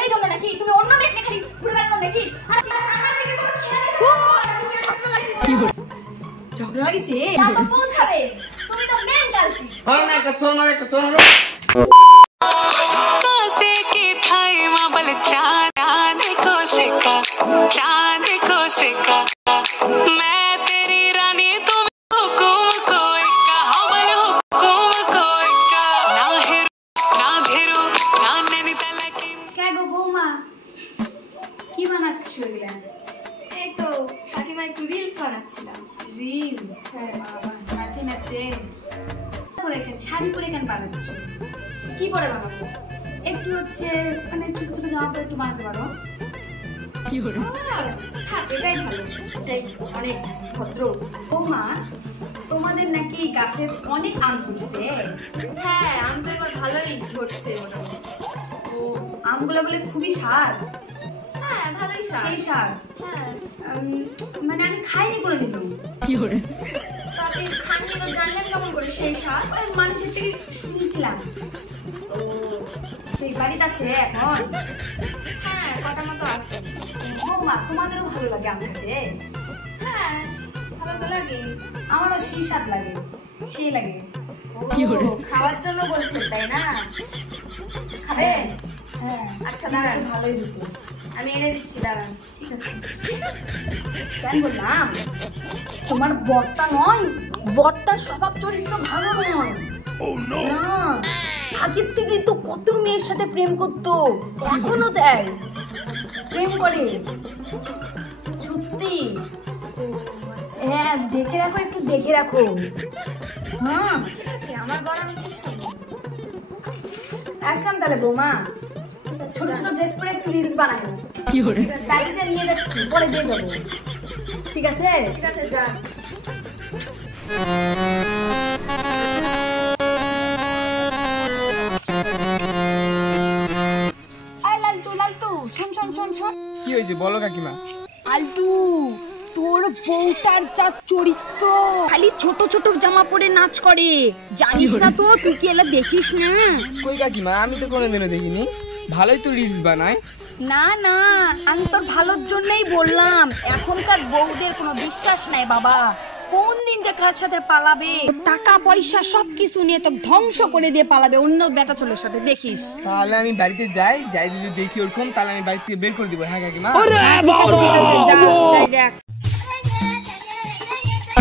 এই জন্য নাকি তুমি অন্য মেয়েকে খালি ঘুরে বেড়ানো নাকি? আর আমার দিকে তোমার খেয়াল ঝগড়া লাগিছে তা তো পৌঁছাবে। তুমি তো মেন্টাল কি? হয় না একটা চল মার একটা চল মার। कासे की थाई माबल चांद को सिका मैं तेरी रानी तुम हुकुम को इक्का हमल हुकुम को इक्का ना हेरो ना धेरो ना नैनीताल की। क्या गो बौमा কি বানাচ্ছ এগুলা? এই তো কাকিমা একটু রিলস বানাচ্ছিলাম। রিলস? হ্যাঁ বাবা নাচে নাচে পরে কেন শাড়ি পরে কেন বানাচ্ছ? কি পরে বানাবো? একটু হচ্ছে মানে ছোট ছোট জামা পরে একটু বানাতে পারো। থাক এটাই ভালো, এটাই অনেক ভদ্র। বৌমা তোমাদের নাকি গাছে অনেক আম ধরছে? হ্যাঁ আম তো এবার ভালোই ধরছে মোটামুটি। তো আমগুলো বলে খুবই স্বাদ। হ্যাঁ ভালোই স্বাদ। সেই স্বাদ? হ্যাঁ মানে আমি খাইনি কোনোদিনও। তো আপনি খাননি তো জানলেন কেমন করে সেই স্বাদ? ওই মানুষের থেকে শুনছিলাম। ও সেই বাড়িতে আছে এখন? হ্যাঁ কটা মতো আছে। বৌমা তোমাদেরও ভালো লাগে আম খেতে? হ্যাঁ ভালো তো লাগে। আমারও সেই স্বাদ লাগে, সেই লাগে। ও খাওয়ার জন্য বলছেন তাই না? খাবেন? হ্যাঁ আচ্ছা দাঁড়ান, দাঁড়ান ভালোই হতো। আমি এনে দিচ্ছি, দাঁড়ান। ঠিক আছে। কেন বললাম তোমার বরটা নয়, বরটার স্বভাব চরিত্র ভালো নয়। না আগের থেকেই তো কত মেয়ের সাথে প্রেম করতো, এখনো দেয় প্রেম করে সত্যি। হ্যাঁ দেখে রাখো, একটু দেখে রাখো। হ্যাঁ ঠিক আছে আমার বড় আমি ঠিক শুনবো। একদম। তাহলে বৌমা ছোট ছোট ড্রেস পরে একটু রিলস বানাই, বাড়িতে নিয়ে যাচ্ছি, পরে দিয়ে যাবো। ঠিক আছে? ঠিক আছে যান। লালটু লালটু শোন শোন শোন শোন। কি হয়েছে বলো কাকিমা? আলটু তোর বউটার যা চরিত্র, খালি ছোট ছোট জামা পরে নাচ করে, জানিস না তো? তুই কি এলা দেখিস না? কই কাকিমা, আমি তো কোনোদিনও দেখিনি। ভালোই তো রিলস বানায়। না না আমি তোর ভালোর জন্যই বললাম। এখনকার বউদের কোনো বিশ্বাস নাই বাবা, কোন দিন যে কার সাথে পালাবে, টাকা পয়সা সবকিছু নিয়ে তো ধ্বংস করে দিয়ে পালাবে অন্য বেটা ছেলের সাথে, দেখিস। তাহলে আমি বাড়িতে যাই যদি দেখি ওরকম, তাহলে আমি বাড়ি থেকে বের করে দিব। হ্যাঁ কাকিমা? ঠিক আছে যা, যাই দেখ।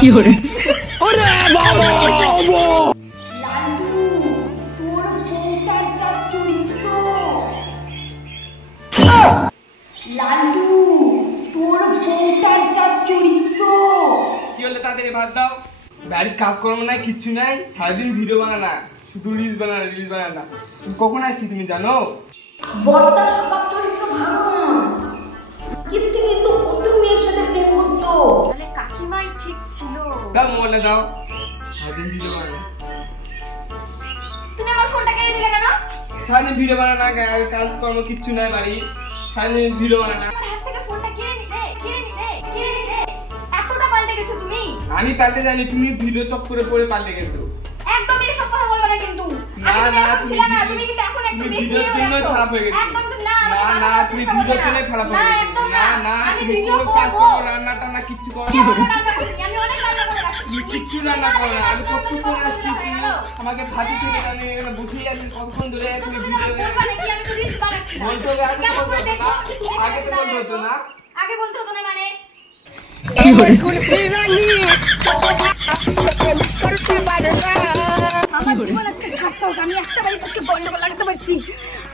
লালটু তোর বউটার যা চরিত্র, লালটু তোর বউটার যা চরিত্র। কি হলে তাড়াতাড়ি ভাত দাও। বাড়ির কাজকর্ম নাই, কিচ্ছু নাই, সারাদিন ভিডিও বানানা, শুধু রিলস বানানা। তুমি কখন আসছি তুমি জানো? বড়টার স্বভাব চরিত্র ভালো না, কিন্তু তো কত মেয়ের সাথে প্রেম করতো। তাহলে কাকিমাই ঠিক ছিল। দাও মোবাইলটা দাও, সারাদিন ভিডিও বানানা। তুমি আমার ফোনটা কেড়ে দিলে কেন? সারাদিন ভিডিও বানানা, কাজকর্ম কিচ্ছু নাই বাড়ি, সারাদিন ভিডিও বানানা। আমার হাত থেকে ফোনটা কেড়ে নিলে। এতটা পাল্টে গেছো তুমি। আমি পাল্টে জানি, তুমি ভিডিও চক্করে পড়ে পাল্টে গেছো। একদম এসব কথা বলবে না কিন্তু। না না ছিল না, তুমি কিন্তু এখন একটু বেশি হয়ে ভিডিওর জন্য যাচ্ছো। খারাপ হয়ে গেছে। একদম তুমি না না তুমি ভিডিওর জন্য খারাপ হয়ে গেছে। না আমি তুমি ভিডিও কোনো কাজ করব। করো, রান্না টান্না কিচ্ছু করো আমি না। অনেক রান্না করে রাখছি। তুমি কিচ্ছু রান্না করো না। আমি কতক্ষণ আসছি, তুমি আমাকে ভাতি থেকে আমি এখানে বসেই আছি কতক্ষণ ধরে। তুমি ভিডিও বলবা নাকি আমি তো রিলস বানাচ্ছি না। বলতে হবে, আগে তো বলতে হতো না। আগে তো বলতে হতো না। আগে বলতে হতো না মানে? আমার জীবন আজকে সার্থক, আমি একটা বাড়ির থেকে গন্ডগোল লাগাতে পারছি।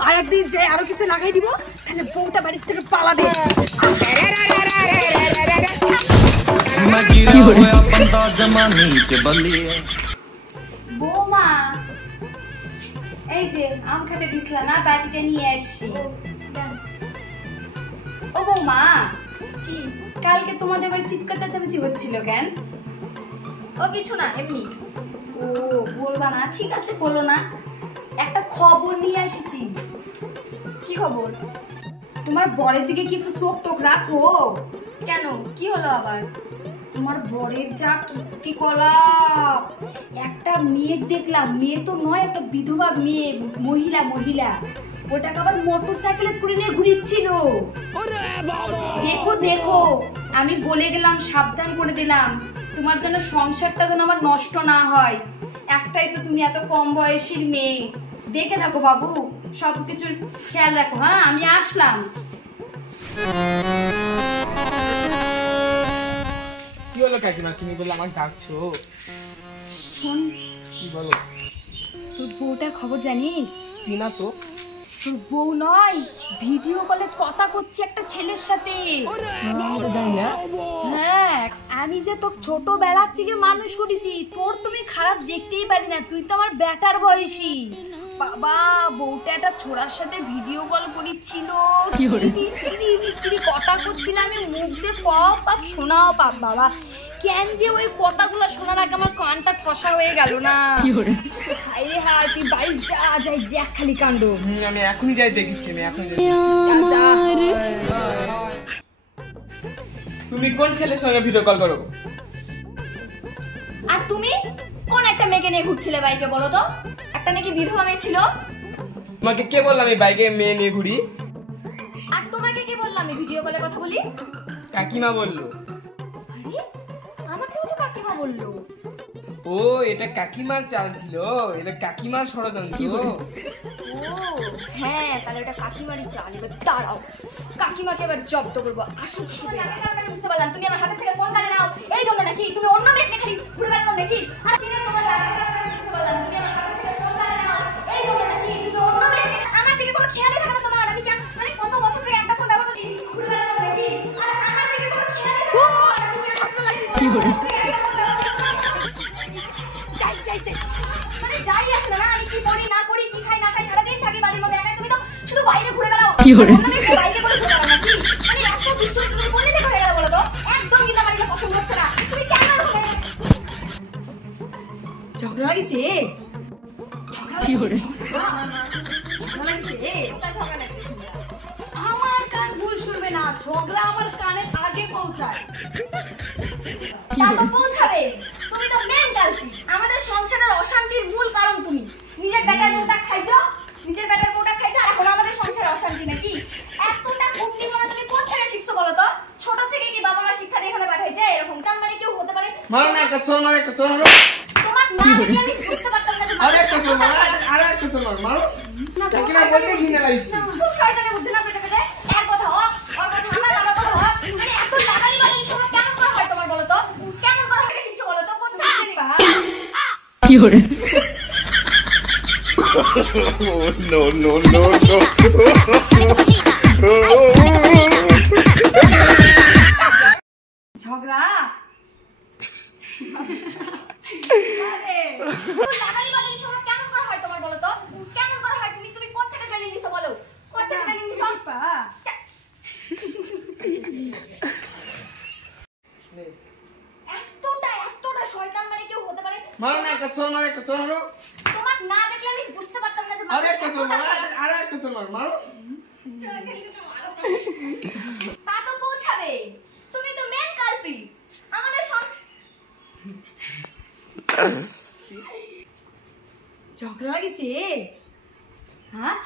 আর একদিন যে আরো কিছু লাগাই দিব, তাহলে বউটা বাড়ির থেকে পালাবে। বৌমা এই যে আম খেতে দিছিলা না, বাড়িতে নিয়ে আসছি। ও বৌমা কি? কালকে তোমাদের বাড়ি চিৎকার চেঁচামেচি হচ্ছিল কেন? ও কিছু না, এমনি। ও বলবা না? ঠিক আছে বলো না। একটা খবর নিয়ে এসেছি। কি খবর? তোমার বরের দিকে কি একটু চোখ টোক রাখো। কেন কি হলো আবার? তোমার বরের যা কীর্তি কলা। একটা মেয়ে দেখলাম, মেয়ে তো নয়, একটা বিধবা মেয়ে, মহিলা মহিলা, ওটাকে আবার মোটর সাইকেলে করে নিয়ে ঘুরিচ্ছিল। দেখো দেখো, আমি বলে গেলাম, সাবধান করে দিলাম, তোমার যেন সংসারটা যেন আমার নষ্ট না হয়। একটাই তো তুমি, এত কম বয়সীর মেয়ে। দেখে থাকো বাবু, সবকিছুর খেয়াল রাখো। হ্যাঁ, আমি আসলাম। কি হলো কাকিমা, তুমি বললে আমাকে ডাকছো? শোন, কি বলো? তোর বউটার খবর জানিস? কি না তো? তোর বউ নয়, ভিডিও কলে কথা করছে একটা ছেলের সাথে। জানি না। হ্যাঁ, আমি যে তোর ছোটবেলার থেকে মানুষ করেছি, তোর তুমি খারাপ দেখতেই পারি না, তুই তো আমার বেটার বয়সী। বাবা, বউটা একটা ছোড়ার সাথে ভিডিও কল করেছিল, বিচ্ছিরি কথা করছিল, আমি মুখ দিয়ে পাপ পাপ শোনাও পাপ। বাবা, কেন যে ওই কথাগুলো শোনার আগে আমার কানটা ঠসা হয়ে গেল না। আরে হ্যাঁ, তুই বাড়ি যা, যাই দেখ খালি কাণ্ড। আমি এখনই যাই, দেখিচ্ছি আমি এখনই যাই। যা যা। তুমি কোন ছেলের সঙ্গে ভিডিও কল করো? আর তুমি কোন একটা মেয়েকে নিয়ে ঘুরছিলে বাইকে, বলো তো? একটা নাকি বিধবা মেয়ে ছিল। তোমাকে কে বললাম আমি বাইকে মেয়ে নিয়ে ঘুরি? আর তোমাকে কে বললাম আমি ভিডিও কলে কথা বলি? কাকিমা বললো। আরে, আমাকেও তো কাকিমা বললো। ও, এটা কাকিমার চাল ছিল, এটা কাকিমার ষড়যন্ত্র। ও হ্যাঁ, তাহলে এটা কাকিমারই চাল। এবার দাঁড়াও, কাকিমাকে এবার জব্দ করবো, আসুক শুধু। বুঝতে পারলাম, তুমি আমার হাতের থেকে ফোন কাটে নাও, এই জন্য নাকি তুমি অন্য মেয়েকে খালি ঘুরে বেড়ানো নাকি? আর তুমি তোমার বুঝতে পারলাম, তুমি আমার হাতের থেকে ফোন কাটে নাও, এই জন্য নাকি তুমি অন্য মেয়েকে, আমার দিকে কোনো খেয়ালই থাকে না তোমার। আমি কেন মানে কত বছর থেকে একটা ফোন ব্যবহার করি, ঘুরে বেড়ানো নাকি? আর আমার দিকে কোনো খেয়ালই থাকে না। কি করে যাই যাই যাই, মানে যাই আসে না, আমি কি করি না করি, কি খাই না খাই, সারাদিন থাকি বাড়ির মধ্যে একাই। তুমি তো শুধু বাইরে ঘুরে বেড়াও। কি করে বাইরে করে ঘুরে বেড়াও নাকি? মানে এত দুষ্ট তুমি বললে দেখো হয়ে গেল, বলো তো? একদম কিন্তু আমার এটা পছন্দ হচ্ছে না। তুমি কেন ঝগড়া লাগিছে? কি করে ঝগড়া লাগিছে? ঝগড়া লাগিছে, আমার কান ভুল শুনবে না, ঝগড়া আমার কানে আগে পৌঁছায়। তা তো পৌঁছাবে, তুমি তো মেন কালপিট। আমাদের সংসারের অশান্তির মূল কারণ তুমি। নিজের বেটার মোটা খাইছো, নিজের বেটার মোটা খাইছো, আর এখন আমাদের সংসারে অশান্তি নাকি? এতটা কুটনি করা তুমি কোথা থেকে শিখছো বলো তো? ছোট থেকে কি বাবা মা শিক্ষা দিয়ে এখানে পাঠাইছে? এরকম তার মানে কেউ হতে পারে? মারো না, একটা চোর মারো, একটা চোর মারো। তোমার না দেখলে আমি বুঝতে পারতাম না যে আরে একটা চোর মারো, আরে একটা চোর মারো, মারো। কাকিমা বলতে ঘৃণা লাগছে। খুব শয়তানি বুদ্ধি না পেটে পেটে। এক কথা হোক, ওর কথা আমার কথা হোক, মানে এত লাগানি বাগানি সময় কেন করা হয় তোমার বলো তো? কেমন করা হয় শিখছো বলো তো? কোথা থেকে নিবা? কি করে no, no, no, no. ঝগড়া লাগানি বাগানি সময় কেমন করা হয় তোমার বলো তো? কেমন করা হয়? তুমি তুমি কোথা থেকে ট্রেনিং দিছো বলো? কোথা থেকে ট্রেনিং দিছো? এতটা শয়তান মানে কেউ হতে পারে? মারো না, একটা চোর মারো, একটা চোর মারো। তোমার না দেখলে আমি বুঝতে পারতাম না যে আরে একটা চোর মারো, আরে একটা চোর মারো, মারো। তা তো পৌঁছাবে, তুমি তো মেন কালপ্রিট আমাদের ঝগড়া লাগিছে। হ্যাঁ